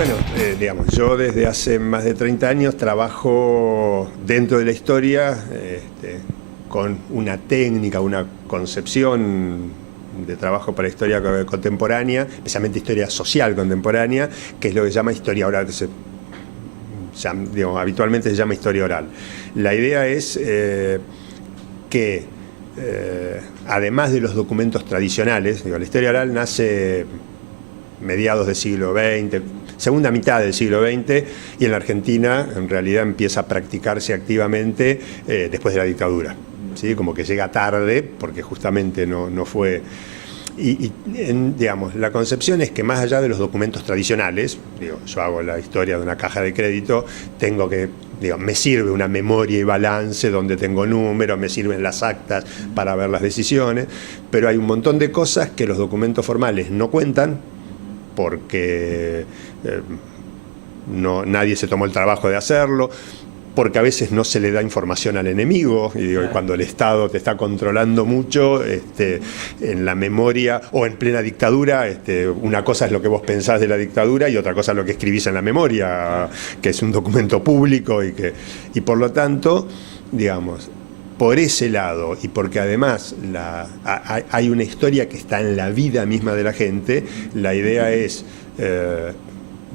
Bueno, digamos, yo desde hace más de 30 años trabajo dentro de la historia con una técnica, una concepción de trabajo para historia contemporánea, especialmente historia social contemporánea, que es lo que se llama historia oral, digamos, habitualmente se llama historia oral. La idea es que, además de los documentos tradicionales, digo, la historia oral nace mediados del siglo XX, segunda mitad del siglo XX, y en la Argentina en realidad empieza a practicarse activamente después de la dictadura, ¿sí? Como que llega tarde porque justamente no fue... digamos, la concepción es que más allá de los documentos tradicionales, digo, yo hago la historia de una caja de crédito, tengo que, digo, me sirve una memoria y balance donde tengo números, me sirven las actas para ver las decisiones, pero hay un montón de cosas que los documentos formales no cuentan porque nadie se tomó el trabajo de hacerlo, porque a veces no se le da información al enemigo, y digo, cuando el Estado te está controlando mucho, en la memoria o en plena dictadura, una cosa es lo que vos pensás de la dictadura y otra cosa es lo que escribís en la memoria, que es un documento público y por lo tanto, digamos, por ese lado y porque además hay una historia que está en la vida misma de la gente, la idea es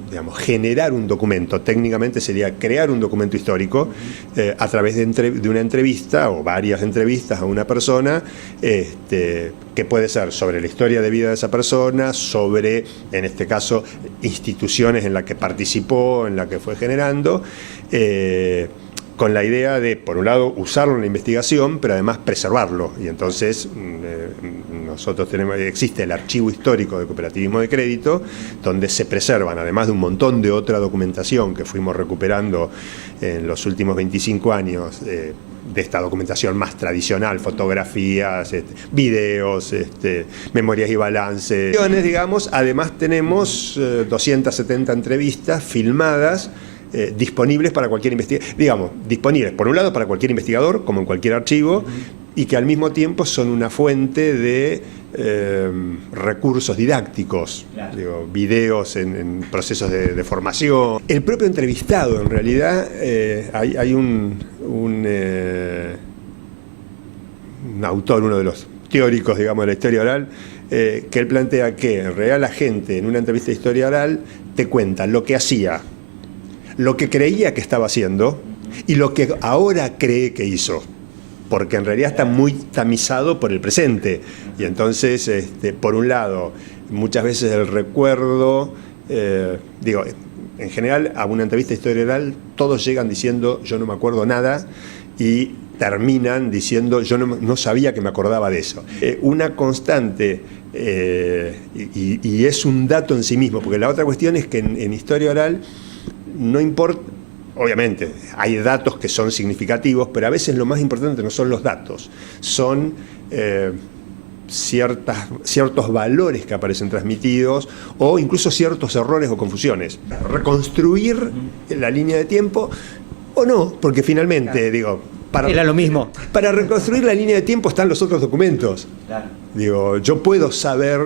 digamos, generar un documento, técnicamente sería crear un documento histórico a través de una entrevista o varias entrevistas a una persona que puede ser sobre la historia de vida de esa persona, sobre, en este caso, instituciones en las que participó, en las que fue generando, con la idea de, por un lado, usarlo en la investigación, pero además preservarlo. Y entonces nosotros existe el archivo histórico de cooperativismo de crédito, donde se preservan, además de un montón de otra documentación que fuimos recuperando en los últimos 25 años, de esta documentación más tradicional, fotografías, videos, memorias y balances. Digamos, además tenemos 270 entrevistas filmadas, disponibles para cualquier investigador, digamos, disponibles por un lado para cualquier investigador, como en cualquier archivo, y que al mismo tiempo son una fuente de recursos didácticos, digo, videos en procesos de formación. El propio entrevistado, en realidad, hay un autor, uno de los teóricos, digamos, de la historia oral, que él plantea que en realidad la gente en una entrevista de historia oral te cuenta lo que hacía, lo que creía que estaba haciendo y lo que ahora cree que hizo, porque en realidad está muy tamizado por el presente. Y entonces, por un lado, muchas veces el recuerdo, digo, en general a una entrevista de historia oral todos llegan diciendo yo no me acuerdo nada y terminan diciendo yo no sabía que me acordaba de eso. Una constante, y es un dato en sí mismo, porque la otra cuestión es que en historia oral no importa, obviamente hay datos que son significativos, pero a veces lo más importante no son los datos, son ciertos valores que aparecen transmitidos o incluso ciertos errores o confusiones. Reconstruir la línea de tiempo o no, porque finalmente, digo, era lo mismo. Para reconstruir la línea de tiempo están los otros documentos. Claro. Digo, yo puedo saber,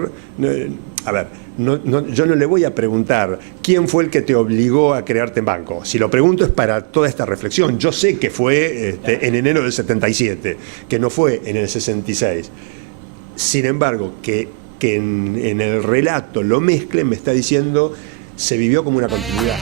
a ver, yo no le voy a preguntar quién fue el que te obligó a crearte en banco. Si lo pregunto es para toda esta reflexión. Yo sé que fue en enero del 77, que no fue en el 66. Sin embargo, que en el relato lo mezclen me está diciendo se vivió como una continuidad.